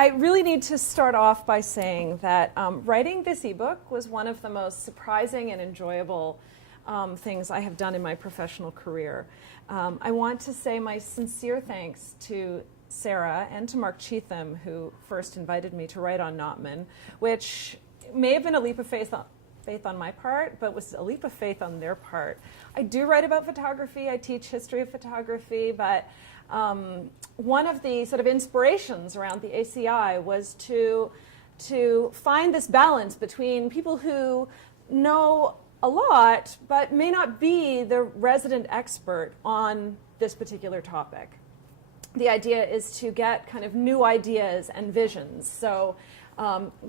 I really need to start off by saying that writing this ebook was one of the most surprising and enjoyable things I have done in my professional career. I want to say my sincere thanks to Sarah and to Mark Cheatham, who first invited me to write on Notman, which may have been a leap of faith on my part, but was a leap of faith on their part. I do write about photography. I teach history of photography, but one of the sort of inspirations around the ACI was to find this balance between people who know a lot, but may not be the resident expert on this particular topic. The idea is to get kind of new ideas and visions. So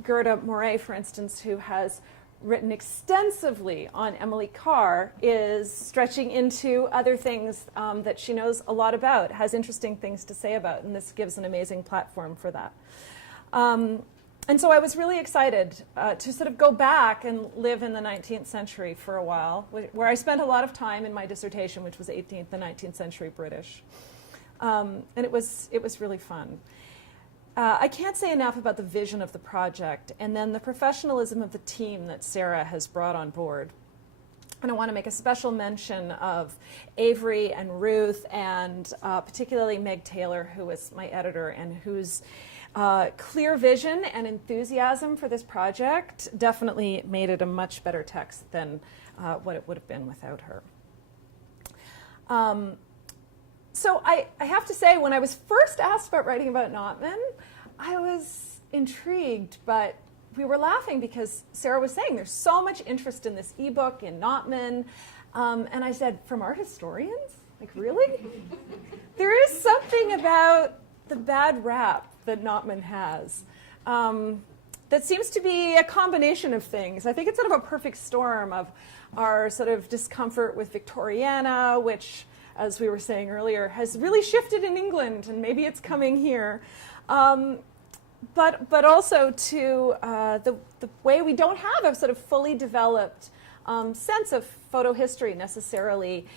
Gerda Moray, for instance, who has written extensively on Emily Carr, is stretching into other things that she knows a lot about, has interesting things to say about, and this gives an amazing platform for that. And so I was really excited to sort of go back and live in the 19th century for a while, where I spent a lot of time in my dissertation, which was 18th and 19th century British. And it was really fun. I can't say enough about the vision of the project and then the professionalism of the team that Sarah has brought on board. And I want to make a special mention of Avery and Ruth and particularly Meg Taylor, who was my editor and whose clear vision and enthusiasm for this project definitely made it a much better text than what it would have been without her. So I have to say, when I was first asked about writing about Nottman, I was intrigued, but we were laughing because Sarah was saying there's so much interest in this ebook, in Nottman, and I said, from art historians? Like, really? There is something about the bad rap that Nottman has that seems to be a combination of things. I think it's sort of a perfect storm of our sort of discomfort with Victoriana, which, as we were saying earlier, has really shifted in England, and maybe it's coming here. But also to the way we don't have a sort of fully developed sense of photo history necessarily,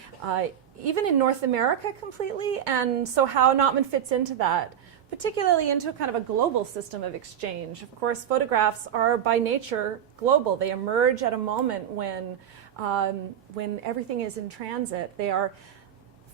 even in North America completely, and so how Nottman fits into that, particularly into kind of a global system of exchange. Of course, photographs are by nature global. They emerge at a moment when everything is in transit. They are,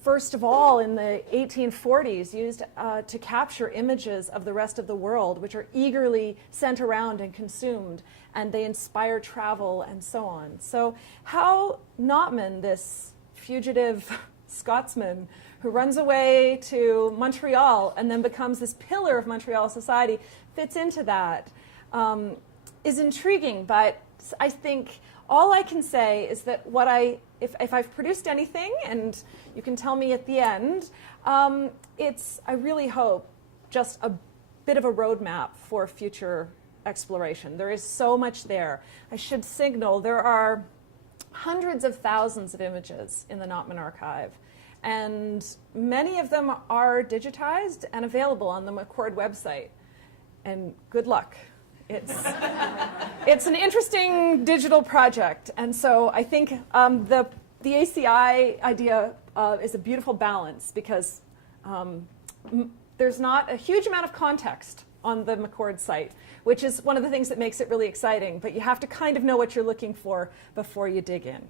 first of all, in the 1840s, used to capture images of the rest of the world, which are eagerly sent around and consumed, and they inspire travel and so on. So how Nottman, this fugitive Scotsman who runs away to Montreal and then becomes this pillar of Montreal society, fits into that, is intriguing. But I think all I can say is that if I've produced anything, and you can tell me at the end, it's, I really hope, just a bit of a roadmap for future exploration. There is so much there. I should signal there are hundreds of thousands of images in the Nottman archive, and many of them are digitized and available on the McCord website. And good luck. It's an interesting digital project, and so I think the ACI idea is a beautiful balance, because there's not a huge amount of context on the McCord site, which is one of the things that makes it really exciting, but you have to kind of know what you're looking for before you dig in.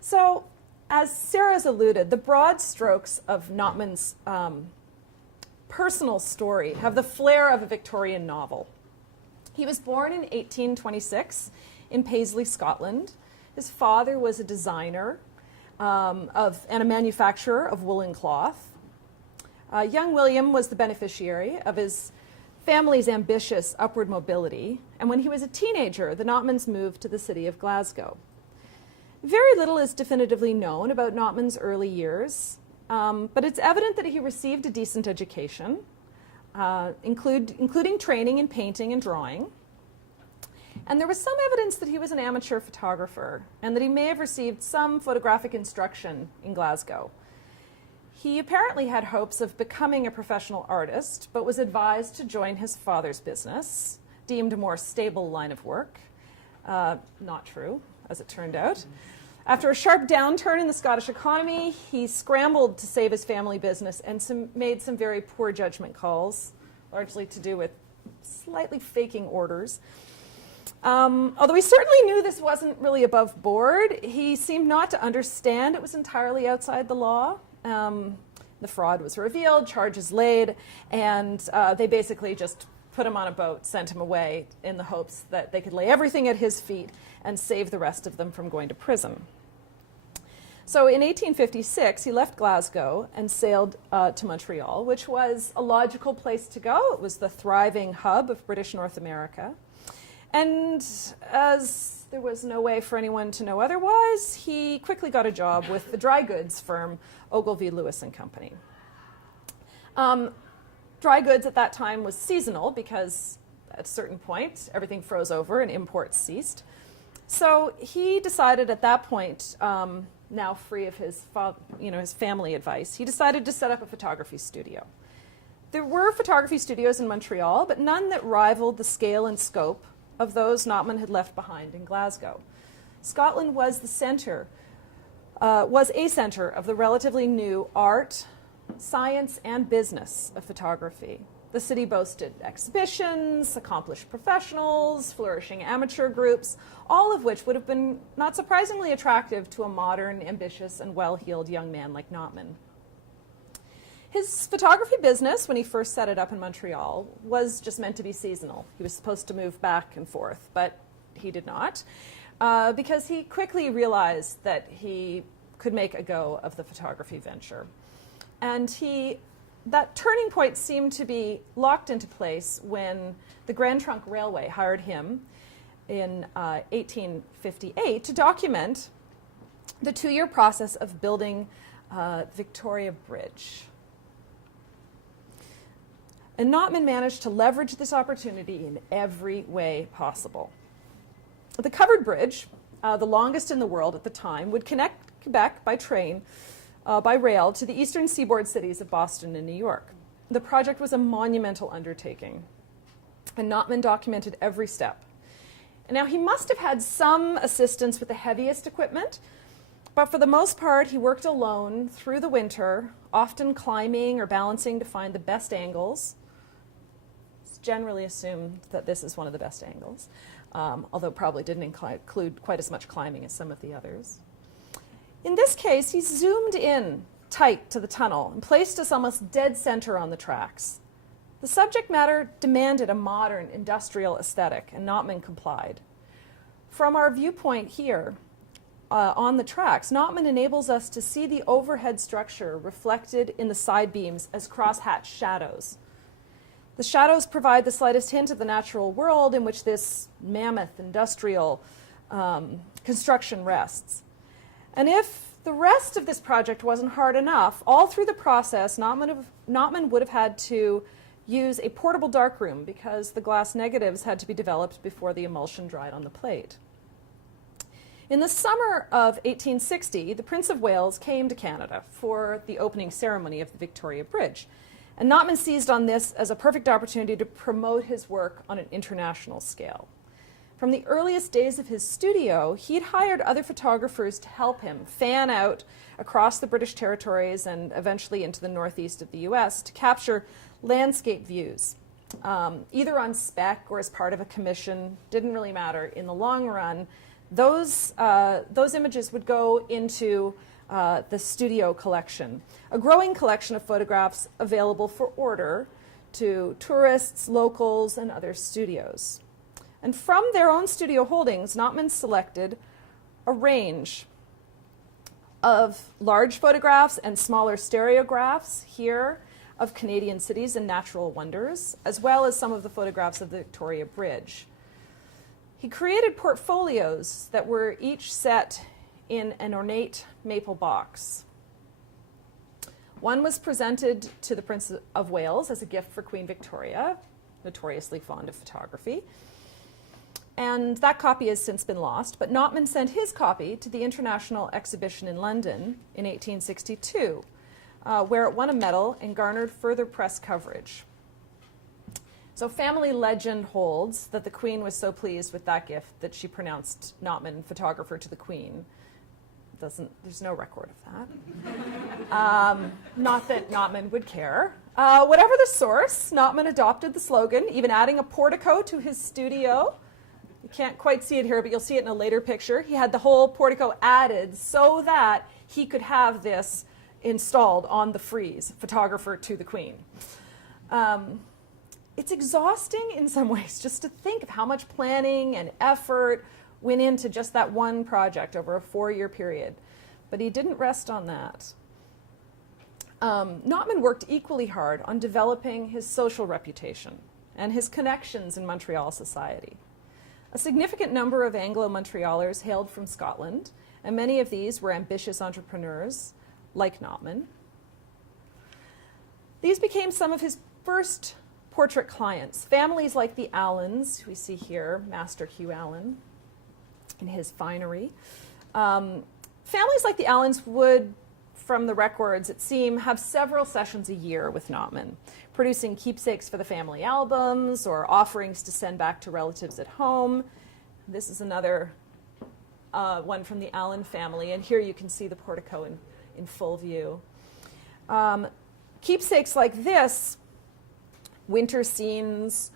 So, as Sarah's alluded, the broad strokes of Nottman's personal story have the flair of a Victorian novel. He was born in 1826 in Paisley, Scotland. His father was a designer and a manufacturer of woolen cloth. Young William was the beneficiary of his family's ambitious upward mobility, and when he was a teenager, the Nottmans moved to the city of Glasgow. Very little is definitively known about Nottman's early years, but it's evident that he received a decent education, including training in painting and drawing. And there was some evidence that he was an amateur photographer and that he may have received some photographic instruction in Glasgow. He apparently had hopes of becoming a professional artist, but was advised to join his father's business, deemed a more stable line of work. Not true, as it turned out. After a sharp downturn in the Scottish economy, he scrambled to save his family business and made some very poor judgment calls, largely to do with slightly faking orders. Although he certainly knew this wasn't really above board, he seemed not to understand it was entirely outside the law. The fraud was revealed, charges laid, and they basically just put him on a boat, sent him away in the hopes that they could lay everything at his feet and save the rest of them from going to prison. So in 1856, he left Glasgow and sailed to Montreal, which was a logical place to go. It was the thriving hub of British North America. And as there was no way for anyone to know otherwise, he quickly got a job with the dry goods firm Ogilvy, Lewis and Company. Dry goods at that time was seasonal because at a certain point everything froze over and imports ceased. So he decided at that point, now free of his family advice, he decided to set up a photography studio. There were photography studios in Montreal, but none that rivaled the scale and scope of those Notman had left behind in Glasgow. Scotland was a center of the relatively new art, science, and business of photography. The city boasted exhibitions, accomplished professionals, flourishing amateur groups, all of which would have been, not surprisingly, attractive to a modern, ambitious, and well-heeled young man like Notman. His photography business, when he first set it up in Montreal, was just meant to be seasonal. He was supposed to move back and forth, but he did not, because he quickly realized that he could make a go of the photography venture. And that turning point seemed to be locked into place when the Grand Trunk Railway hired him in 1858 to document the 2-year process of building Victoria Bridge. And Nottman managed to leverage this opportunity in every way possible. The covered bridge, the longest in the world at the time, would connect Quebec by train, by rail, to the eastern seaboard cities of Boston and New York. The project was a monumental undertaking, and Nottman documented every step. And now he must have had some assistance with the heaviest equipment, but for the most part he worked alone through the winter, often climbing or balancing to find the best angles. It's generally assumed that this is one of the best angles, although probably didn't include quite as much climbing as some of the others. In this case, he zoomed in tight to the tunnel and placed us almost dead center on the tracks. The subject matter demanded a modern industrial aesthetic, and Nottman complied. From our viewpoint here on the tracks, Nottman enables us to see the overhead structure reflected in the side beams as crosshatch shadows. The shadows provide the slightest hint of the natural world in which this mammoth industrial construction rests. And if the rest of this project wasn't hard enough, all through the process, Nottman would have had to use a portable darkroom because the glass negatives had to be developed before the emulsion dried on the plate. In the summer of 1860, the Prince of Wales came to Canada for the opening ceremony of the Victoria Bridge, and Nottman seized on this as a perfect opportunity to promote his work on an international scale. From the earliest days of his studio, he'd hired other photographers to help him fan out across the British territories and eventually into the northeast of the US to capture landscape views, either on spec or as part of a commission. Didn't really matter. In the long run, those images would go into the studio collection, a growing collection of photographs available for order to tourists, locals, and other studios. And from their own studio holdings, Nottman selected a range of large photographs and smaller stereographs here of Canadian cities and natural wonders, as well as some of the photographs of the Victoria Bridge. He created portfolios that were each set in an ornate maple box. One was presented to the Prince of Wales as a gift for Queen Victoria, notoriously fond of photography. And that copy has since been lost, but Nottman sent his copy to the International Exhibition in London in 1862, where it won a medal and garnered further press coverage. So family legend holds that the Queen was so pleased with that gift that she pronounced Nottman photographer to the Queen. There's no record of that. Not that Nottman would care. Whatever the source, Nottman adopted the slogan, even adding a portico to his studio. You can't quite see it here, but you'll see it in a later picture. He had the whole portico added so that he could have this installed on the frieze, photographer to the Queen. It's exhausting in some ways just to think of how much planning and effort went into just that one project over a 4-year period. But he didn't rest on that. Nottman worked equally hard on developing his social reputation and his connections in Montreal society. A significant number of Anglo-Montrealers hailed from Scotland, and many of these were ambitious entrepreneurs, like Nottman. These became some of his first portrait clients. Families like the Allens, who we see here, Master Hugh Allen in his finery. Families like the Allens would, from the records, it seemed, have several sessions a year with Nottman, producing keepsakes for the family albums or offerings to send back to relatives at home. This is another one from the Allen family, and here you can see the portico in full view. Keepsakes like this, winter scenes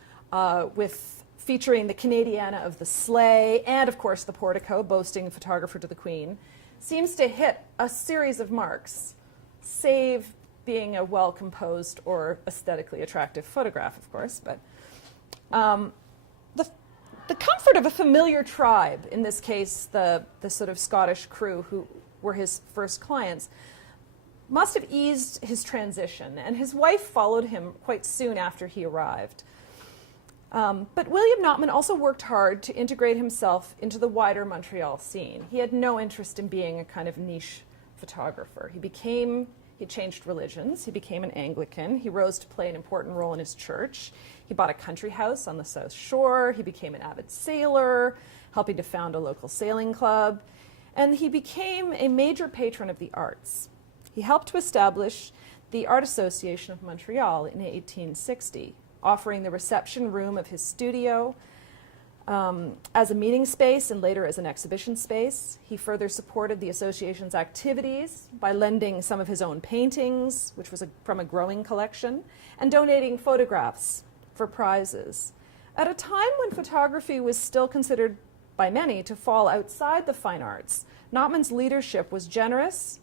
featuring the Canadiana of the sleigh, and of course the portico boasting photographer to the Queen, seems to hit a series of marks, save being a well-composed or aesthetically attractive photograph, of course. But the comfort of a familiar tribe, in this case the sort of Scottish crew who were his first clients, must have eased his transition, and his wife followed him quite soon after he arrived. But William Nottman also worked hard to integrate himself into the wider Montreal scene. He had no interest in being a kind of niche photographer. He changed religions. He became an Anglican. He rose to play an important role in his church. He bought a country house on the South Shore. He became an avid sailor, helping to found a local sailing club. And he became a major patron of the arts. He helped to establish the Art Association of Montreal in 1860, offering the reception room of his studio as a meeting space and later as an exhibition space. He further supported the association's activities by lending some of his own paintings, which was from a growing collection, and donating photographs for prizes. At a time when photography was still considered by many to fall outside the fine arts, Nottman's leadership was generous,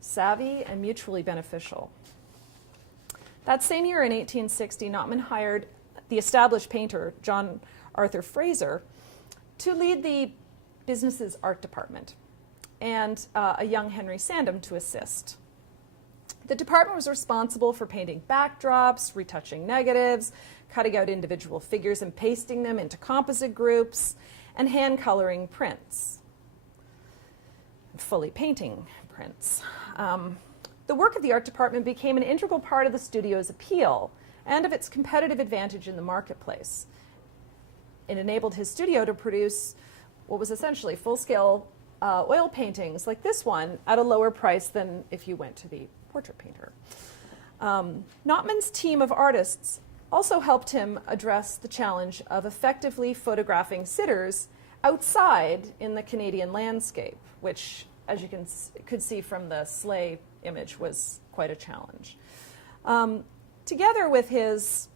savvy, and mutually beneficial. That same year in 1860, Nottman hired the established painter, John Arthur Fraser, to lead the business's art department, and a young Henry Sandham to assist. The department was responsible for painting backdrops, retouching negatives, cutting out individual figures and pasting them into composite groups, and hand coloring prints, fully painting prints. The work of the art department became an integral part of the studio's appeal and of its competitive advantage in the marketplace. It enabled his studio to produce what was essentially full-scale oil paintings like this one at a lower price than if you went to the portrait painter. Nottman's team of artists also helped him address the challenge of effectively photographing sitters outside in the Canadian landscape, which, as you could see from the sleigh image, was quite a challenge. Together with his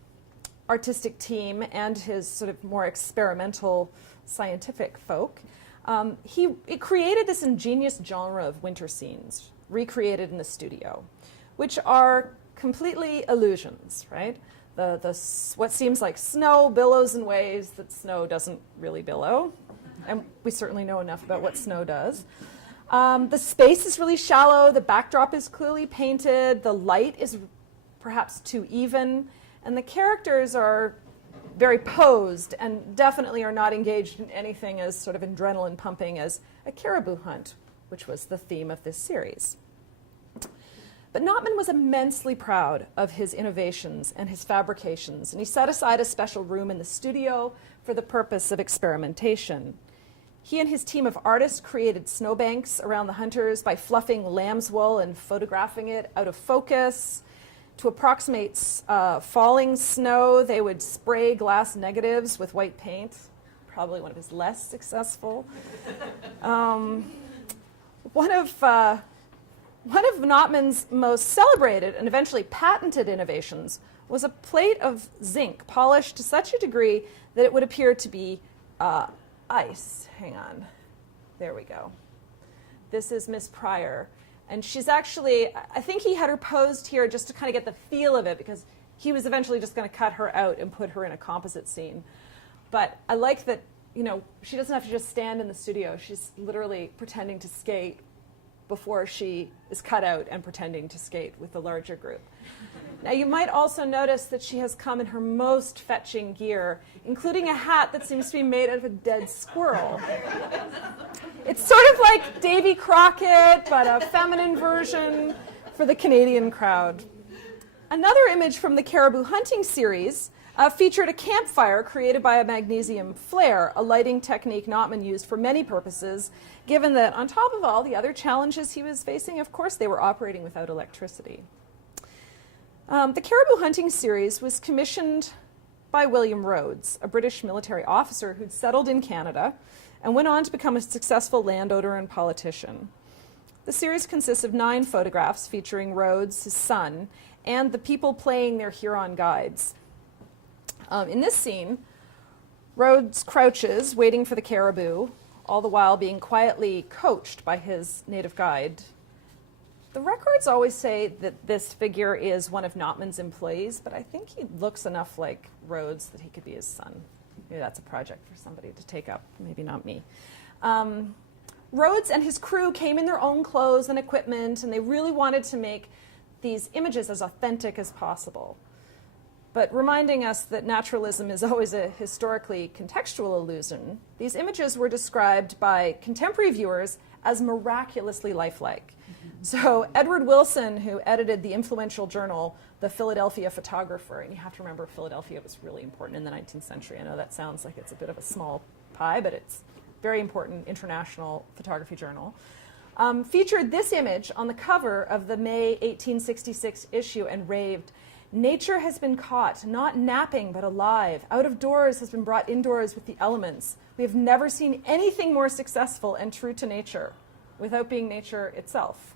artistic team and his sort of more experimental scientific folk, it created this ingenious genre of winter scenes recreated in the studio, which are completely illusions, right? What seems like snow billows in ways that snow doesn't really billow, and we certainly know enough about what snow does. The space is really shallow, the backdrop is clearly painted, the light is perhaps too even, and the characters are very posed and definitely are not engaged in anything as sort of adrenaline pumping as a caribou hunt, which was the theme of this series. But Nottman was immensely proud of his innovations and his fabrications, and he set aside a special room in the studio for the purpose of experimentation. He and his team of artists created snowbanks around the hunters by fluffing lamb's wool and photographing it out of focus. To approximate falling snow, they would spray glass negatives with white paint, probably one of his less successful. one of Notman's most celebrated and eventually patented innovations was a plate of zinc polished to such a degree that it would appear to be ice. Hang on. There we go. This is Miss Pryor. And she's actually, I think he had her posed here just to kind of get the feel of it, because he was eventually just going to cut her out and put her in a composite scene. But I like that, you know, she doesn't have to just stand in the studio. She's literally pretending to skate before she is cut out and pretending to skate with the larger group. Now, you might also notice that she has come in her most fetching gear, including a hat that seems to be made out of a dead squirrel. It's sort of like Davy Crockett, but a feminine version for the Canadian crowd. Another image from the caribou hunting series featured a campfire created by a magnesium flare, a lighting technique Nottman used for many purposes, given that on top of all the other challenges he was facing, of course, they were operating without electricity. The caribou hunting series was commissioned by William Rhodes, a British military officer who'd settled in Canada and went on to become a successful landowner and politician. The series consists of 9 photographs featuring Rhodes, his son, and the people playing their Huron guides. In this scene, Rhodes crouches, waiting for the caribou, all the while being quietly coached by his native guide. The records always say that this figure is one of Nottman's employees, but I think he looks enough like Rhodes that he could be his son. Maybe that's a project for somebody to take up, maybe not me. Rhodes and his crew came in their own clothes and equipment, and they really wanted to make these images as authentic as possible. But reminding us that naturalism is always a historically contextual illusion, these images were described by contemporary viewers as miraculously lifelike. So Edward Wilson, who edited the influential journal, The Philadelphia Photographer, and you have to remember Philadelphia was really important in the 19th century. I know that sounds like it's a bit of a small pie, but it's a very important international photography journal, featured this image on the cover of the May 1866 issue and raved, "Nature has been caught, not napping but alive. Out of doors has been brought indoors with the elements. We have never seen anything more successful and true to nature, without being nature itself."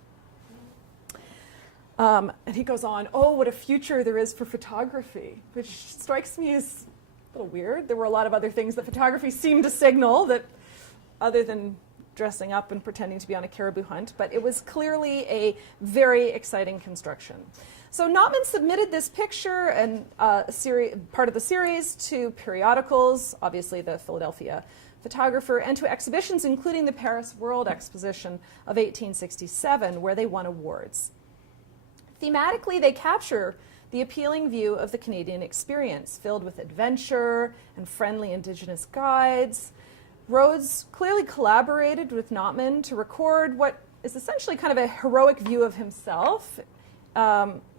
And he goes on, "Oh, what a future there is for photography," which strikes me as a little weird. There were a lot of other things that photography seemed to signal, that other than dressing up and pretending to be on a caribou hunt, but it was clearly a very exciting construction. So Nottman submitted this picture and part of the series to periodicals, obviously the Philadelphia Photographer, and to exhibitions, including the Paris World Exposition of 1867, where they won awards. Thematically, they capture the appealing view of the Canadian experience, filled with adventure and friendly Indigenous guides. Rhodes clearly collaborated with Nottman to record what is essentially kind of a heroic view of himself,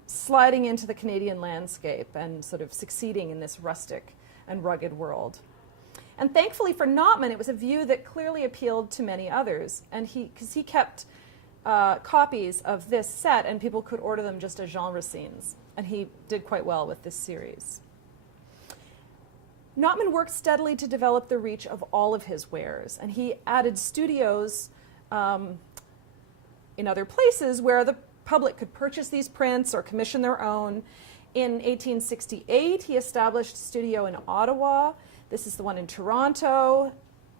sliding into the Canadian landscape and sort of succeeding in this rustic and rugged world. And thankfully for Nottman, it was a view that clearly appealed to many others, and because he kept copies of this set, and people could order them just as genre scenes, and he did quite well with this series. Nottman worked steadily to develop the reach of all of his wares, and he added studios in other places where the public could purchase these prints or commission their own. In 1868, he established a studio in Ottawa. This is the one in Toronto.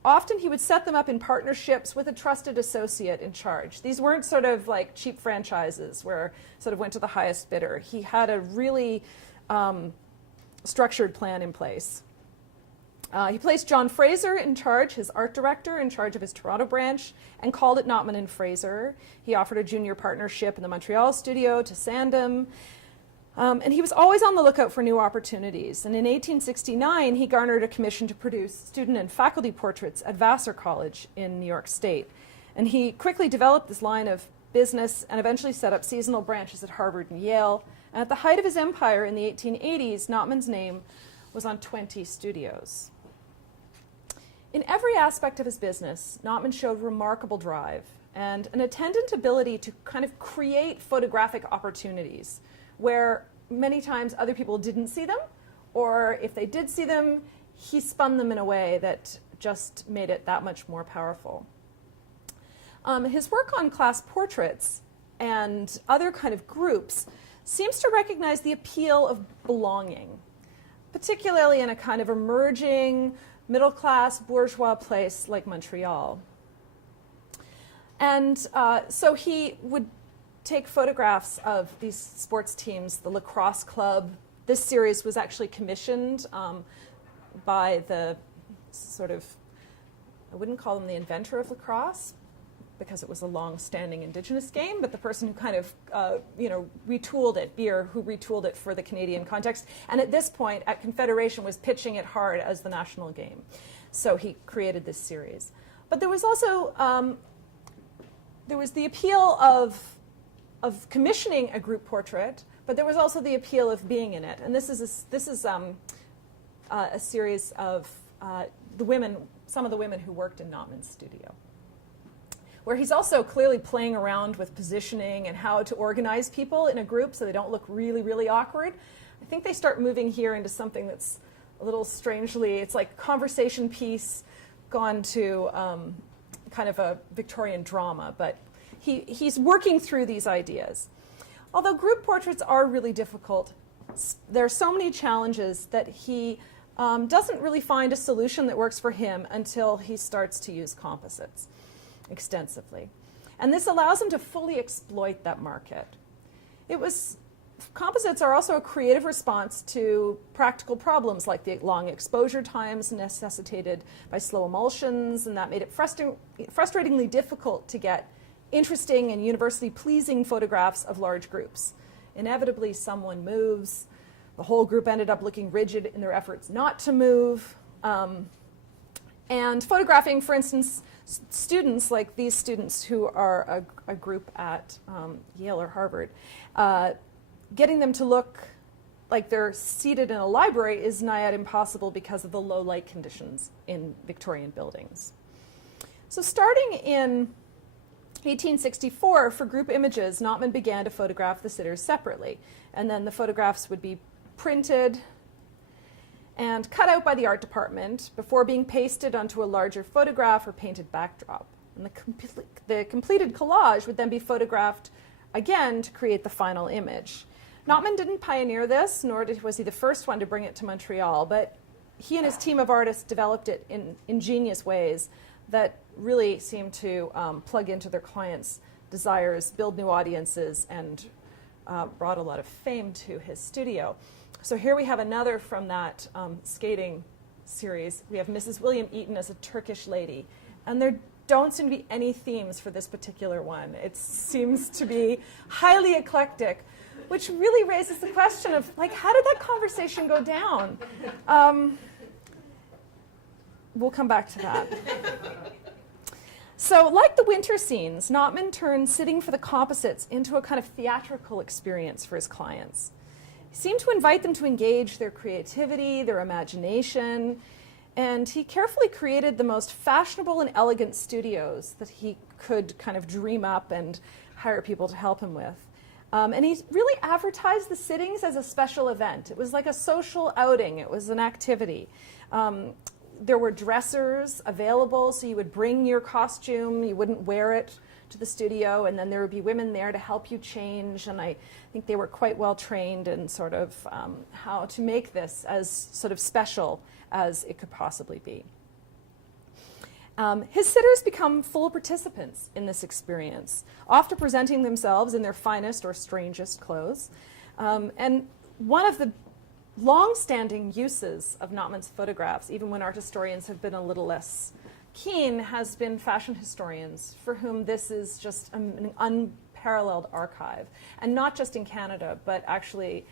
Often he would set them up in partnerships with a trusted associate in charge. These weren't sort of like cheap franchises where sort of went to the highest bidder. He had a really structured plan in place. He placed John Fraser in charge, his art director, in charge of his Toronto branch, and called it Nottman and Fraser. He offered a junior partnership in the Montreal studio to Sandham. And he was always on the lookout for new opportunities. And in 1869, he garnered a commission to produce student and faculty portraits at Vassar College in New York State. And he quickly developed this line of business and eventually set up seasonal branches at Harvard and Yale. And at the height of his empire in the 1880s, Nottman's name was on 20 studios. In every aspect of his business, Nottman showed remarkable drive and an attendant ability to kind of create photographic opportunities where many times other people didn't see them, or if they did see them, he spun them in a way that just made it that much more powerful. his work on class portraits and other kind of groups seems to recognize the appeal of belonging, particularly in a kind of emerging middle-class bourgeois place like Montreal. And so he would take photographs of these sports teams, the lacrosse club. This series was actually commissioned by the sort of, I wouldn't call him the inventor of lacrosse, because it was a long-standing indigenous game, but the person who kind of, retooled it, Beer, who retooled it for the Canadian context, and at this point, at Confederation, was pitching it hard as the national game. So he created this series. But there was also, there was the appeal of commissioning a group portrait, but there was also the appeal of being in it. And this is a series of the women, some of the women who worked in Nottman's studio, where he's also clearly playing around with positioning and how to organize people in a group so they don't look really, really awkward. I think they start moving here into something that's a little strangely, it's like conversation piece gone to kind of a Victorian drama, but he's working through these ideas. Although group portraits are really difficult, there are so many challenges that he doesn't really find a solution that works for him until he starts to use composites extensively. And this allows him to fully exploit that market. Composites are also a creative response to practical problems like the long exposure times necessitated by slow emulsions, and that made it frustratingly difficult to get interesting and university-pleasing photographs of large groups. Inevitably, someone moves. The whole group ended up looking rigid in their efforts not to move. And photographing, for instance, students like these students who are a group at Yale or Harvard, getting them to look like they're seated in a library is nigh yet impossible because of the low light conditions in Victorian buildings. So starting in 1864, for group images, Nottman began to photograph the sitters separately. And then the photographs would be printed and cut out by the art department before being pasted onto a larger photograph or painted backdrop. And the completed collage would then be photographed again to create the final image. Nottman didn't pioneer this, nor was he the first one to bring it to Montreal, but he and his team of artists developed it in ingenious ways that really seemed to plug into their clients' desires, build new audiences, and brought a lot of fame to his studio. So here we have another from that skating series. We have Mrs. William Eaton as a Turkish lady. And there don't seem to be any themes for this particular one. It seems to be highly eclectic, which really raises the question of, like, how did that conversation go down? We'll come back to that. So like the winter scenes, Nottman turned sitting for the composites into a kind of theatrical experience for his clients. He seemed to invite them to engage their creativity, their imagination, and he carefully created the most fashionable and elegant studios that he could kind of dream up and hire people to help him with. And he really advertised the sittings as a special event. It was like a social outing. It was an activity. There were dressers available, so you would bring your costume, you wouldn't wear it to the studio, and then there would be women there to help you change, and I think they were quite well trained in sort of how to make this as sort of special as it could possibly be. His sitters become full participants in this experience, often presenting themselves in their finest or strangest clothes. And one of the long-standing uses of Nottman's photographs, even when art historians have been a little less keen, has been fashion historians, for whom this is just an unparalleled archive. And not just in Canada, but actually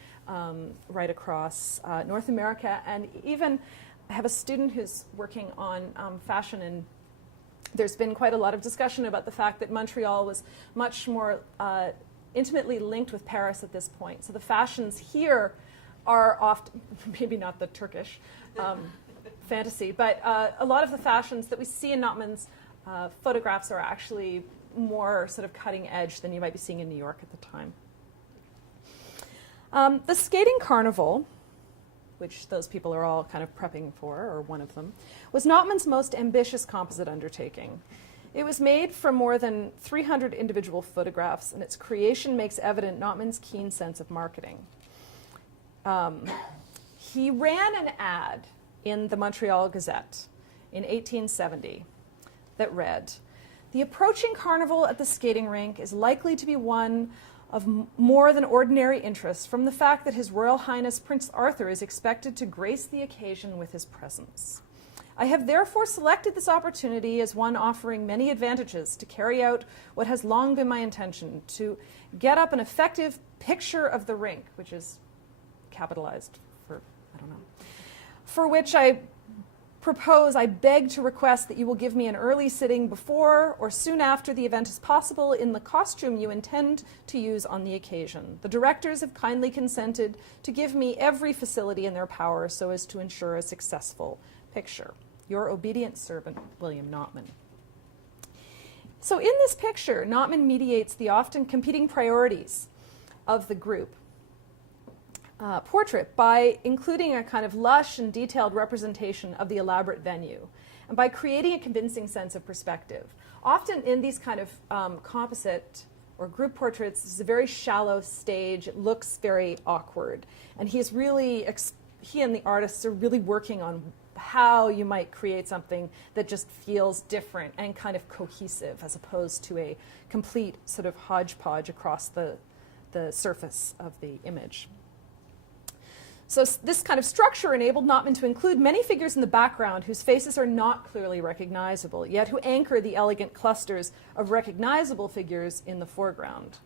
right across North America. And even I have a student who's working on fashion, and there's been quite a lot of discussion about the fact that Montreal was much more intimately linked with Paris at this point. So the fashions here are often, maybe not the Turkish fantasy, but a lot of the fashions that we see in Nottman's photographs are actually more sort of cutting edge than you might be seeing in New York at the time. The skating carnival, which those people are all kind of prepping for, or one of them, was Nottman's most ambitious composite undertaking. It was made from more than 300 individual photographs, and its creation makes evident Notman's keen sense of marketing. He ran an ad in the Montreal Gazette in 1870 that read, "The approaching carnival at the skating rink is likely to be one of more than ordinary interest from the fact that His Royal Highness Prince Arthur is expected to grace the occasion with his presence. I have therefore selected this opportunity as one offering many advantages to carry out what has long been my intention, to get up an effective picture of the rink," which is capitalized for, I don't know, "for which I beg to request that you will give me an early sitting before or soon after the event is possible in the costume you intend to use on the occasion. The directors have kindly consented to give me every facility in their power so as to ensure a successful picture. Your obedient servant, William Notman." So in this picture, Notman mediates the often competing priorities of the group portrait by including a kind of lush and detailed representation of the elaborate venue, and by creating a convincing sense of perspective. Often in these kind of composite or group portraits, it's a very shallow stage. It looks very awkward. And he and the artists are really working on how you might create something that just feels different and kind of cohesive, as opposed to a complete sort of hodgepodge across the surface of the image. So this kind of structure enabled Notman to include many figures in the background whose faces are not clearly recognizable, yet who anchor the elegant clusters of recognizable figures in the foreground.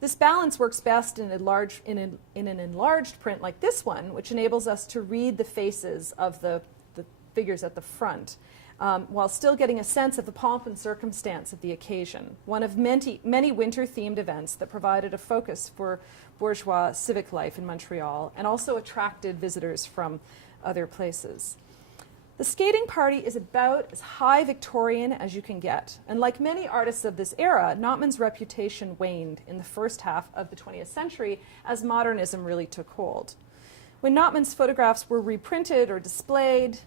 This balance works best in an enlarged print like this one, which enables us to read the faces of the figures at the front, while still getting a sense of the pomp and circumstance of the occasion, one of many winter-themed events that provided a focus for bourgeois civic life in Montreal and also attracted visitors from other places. The skating party is about as high Victorian as you can get, and like many artists of this era, Notman's reputation waned in the first half of the 20th century as modernism really took hold. When Notman's photographs were reprinted or displayed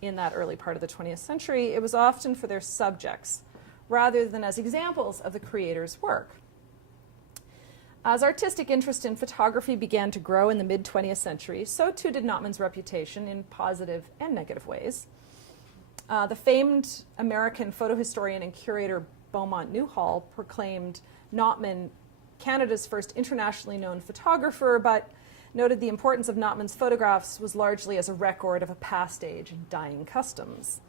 in that early part of the 20th century, it was often for their subjects, rather than as examples of the creator's work. As artistic interest in photography began to grow in the mid-20th century, so too did Notman's reputation in positive and negative ways. The famed American photo historian and curator Beaumont Newhall proclaimed Nottman Canada's first internationally known photographer, but noted the importance of Notman's photographs was largely as a record of a past age and dying customs,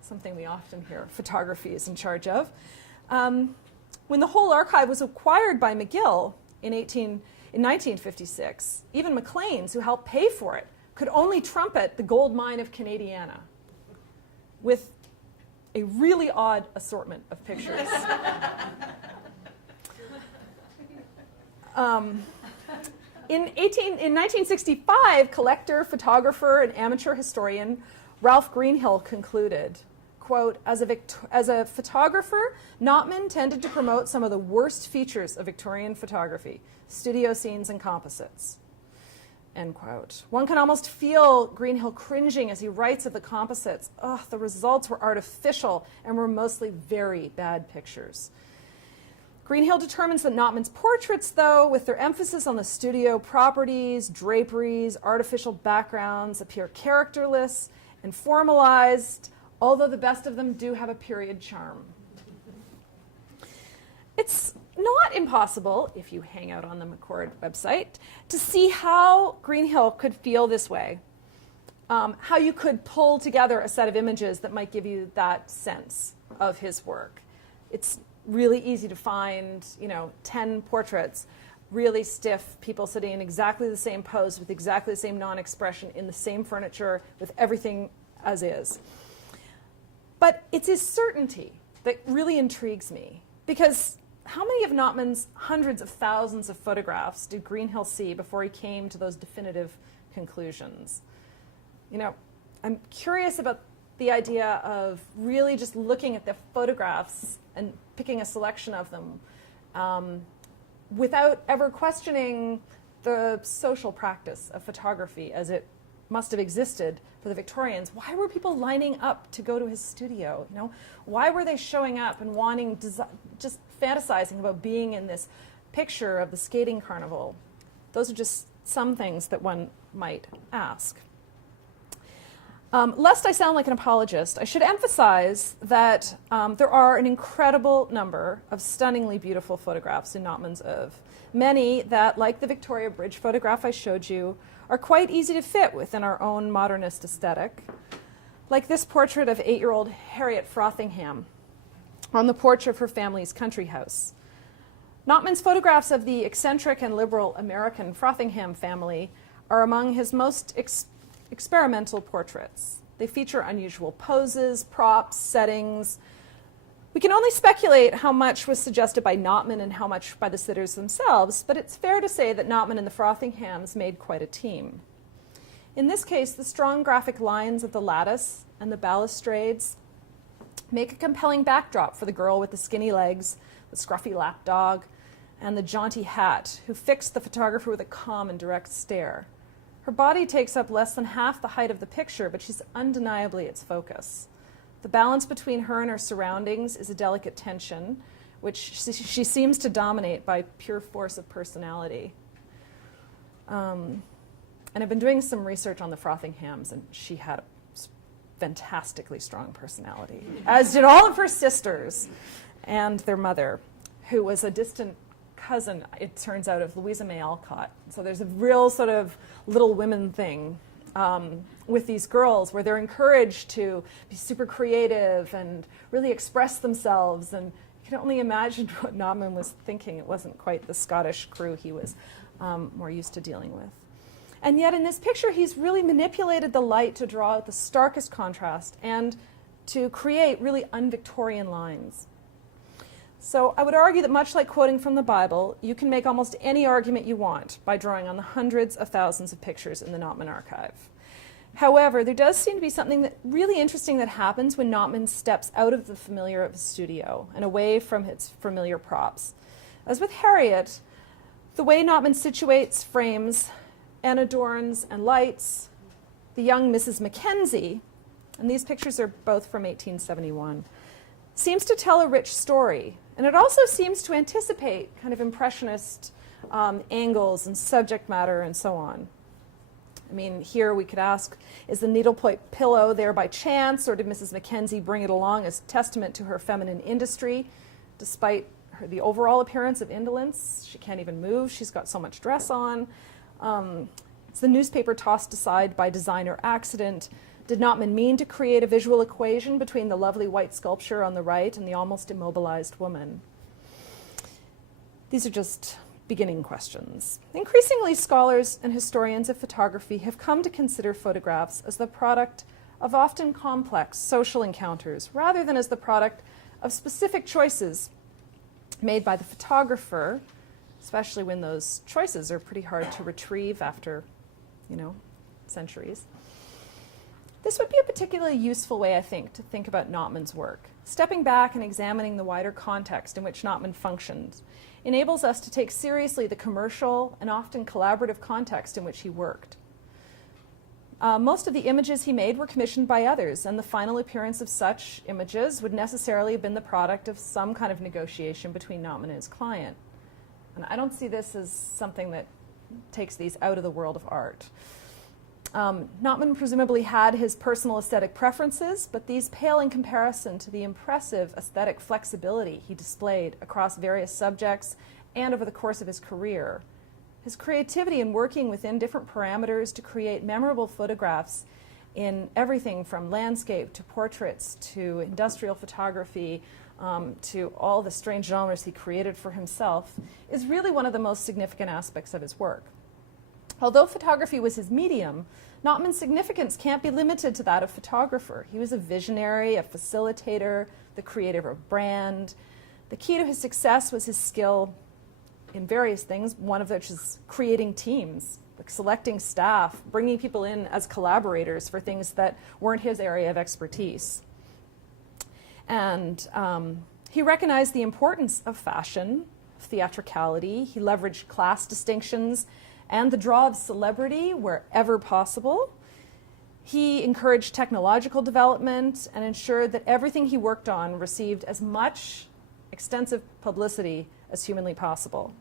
something we often hear photography is in charge of. When the whole archive was acquired by McGill in 1956, even Maclean's, who helped pay for it, could only trumpet the gold mine of Canadiana with a really odd assortment of pictures. In 1965, collector, photographer, and amateur historian Ralph Greenhill concluded, quote, as a photographer, Nottman tended to promote some of the worst features of Victorian photography, studio scenes and composites, end quote. One can almost feel Greenhill cringing as he writes of the composites. Oh, the results were artificial and were mostly very bad pictures. Greenhill determines that Nottman's portraits, though, with their emphasis on the studio properties, draperies, artificial backgrounds, appear characterless and formalized, although the best of them do have a period charm. It's not impossible, if you hang out on the McCord website, to see how Greenhill could feel this way, how you could pull together a set of images that might give you that sense of his work. It's really easy to find, 10 portraits, really stiff people sitting in exactly the same pose with exactly the same non-expression in the same furniture with everything as is. But it's his certainty that really intrigues me, because how many of Nottman's hundreds of thousands of photographs did Greenhill see before he came to those definitive conclusions? I'm curious about the idea of really just looking at the photographs and picking a selection of them without ever questioning the social practice of photography as it must have existed for the Victorians, why were people lining up to go to his studio? You know, why were they showing up and wanting, just fantasizing about being in this picture of the skating carnival? Those are just some things that one might ask. Lest I sound like an apologist, I should emphasize that there are an incredible number of stunningly beautiful photographs in Notman's oeuvre. Many that, like the Victoria Bridge photograph I showed you, are quite easy to fit within our own modernist aesthetic, like this portrait of 8-year-old Harriet Frothingham on the porch of her family's country house. Notman's photographs of the eccentric and liberal American Frothingham family are among his most experimental portraits. They feature unusual poses, props, settings. We can only speculate how much was suggested by Nottman and how much by the sitters themselves, but it's fair to say that Nottman and the Frothinghams made quite a team. In this case, the strong graphic lines of the lattice and the balustrades make a compelling backdrop for the girl with the skinny legs, the scruffy lapdog, and the jaunty hat, who fixed the photographer with a calm and direct stare. Her body takes up less than half the height of the picture, but she's undeniably its focus. The balance between her and her surroundings is a delicate tension, which she seems to dominate by pure force of personality. And I've been doing some research on the Frothinghams, and she had a fantastically strong personality, as did all of her sisters and their mother, who was a distant cousin, it turns out, of Louisa May Alcott. So there's a real sort of Little Women thing with these girls, where they're encouraged to be super creative and really express themselves. And you can only imagine what Nottman was thinking. It wasn't quite the Scottish crew he was more used to dealing with. And yet in this picture, he's really manipulated the light to draw out the starkest contrast and to create really un-Victorian lines. So I would argue that, much like quoting from the Bible, you can make almost any argument you want by drawing on the hundreds of thousands of pictures in the Nottman archive. However, there does seem to be something that really interesting that happens when Nottman steps out of the familiar of his studio and away from its familiar props. As with Harriet, the way Nottman situates, frames, and adorns and lights the young Mrs. Mackenzie, and these pictures are both from 1871, seems to tell a rich story. And it also seems to anticipate kind of impressionist angles and subject matter and so on. I mean, here we could ask, is the needlepoint pillow there by chance, or did Mrs. Mackenzie bring it along as testament to her feminine industry? Despite the overall appearance of indolence, she can't even move, she's got so much dress on. It's the newspaper tossed aside by design or accident. Did Nottman mean to create a visual equation between the lovely white sculpture on the right and the almost immobilized woman? These are just beginning questions. Increasingly, scholars and historians of photography have come to consider photographs as the product of often complex social encounters, rather than as the product of specific choices made by the photographer, especially when those choices are pretty hard to retrieve after, centuries. This would be a particularly useful way, I think, to think about Nottman's work. Stepping back and examining the wider context in which Nottman functioned enables us to take seriously the commercial and often collaborative context in which he worked. Most of the images he made were commissioned by others, and the final appearance of such images would necessarily have been the product of some kind of negotiation between Nottman and his client. And I don't see this as something that takes these out of the world of art. Nottman presumably had his personal aesthetic preferences, but these pale in comparison to the impressive aesthetic flexibility he displayed across various subjects and over the course of his career. His creativity in working within different parameters to create memorable photographs in everything from landscape to portraits to industrial photography to all the strange genres he created for himself is really one of the most significant aspects of his work. Although photography was his medium, Nottman's significance can't be limited to that of photographer. He was a visionary, a facilitator, the creator of a brand. The key to his success was his skill in various things, one of which is creating teams, like selecting staff, bringing people in as collaborators for things that weren't his area of expertise. And he recognized the importance of fashion, of theatricality. He leveraged class distinctions and the draw of celebrity wherever possible. He encouraged technological development and ensured that everything he worked on received as much extensive publicity as humanly possible.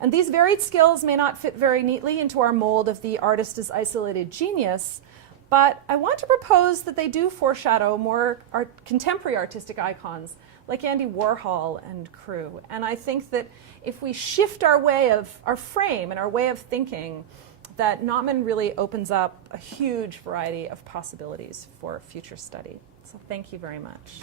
And these varied skills may not fit very neatly into our mold of the artist as isolated genius, but I want to propose that they do foreshadow more contemporary artistic icons like Andy Warhol and crew. And I think that if we shift our frame and our way of thinking, that Nottman really opens up a huge variety of possibilities for future study. So thank you very much.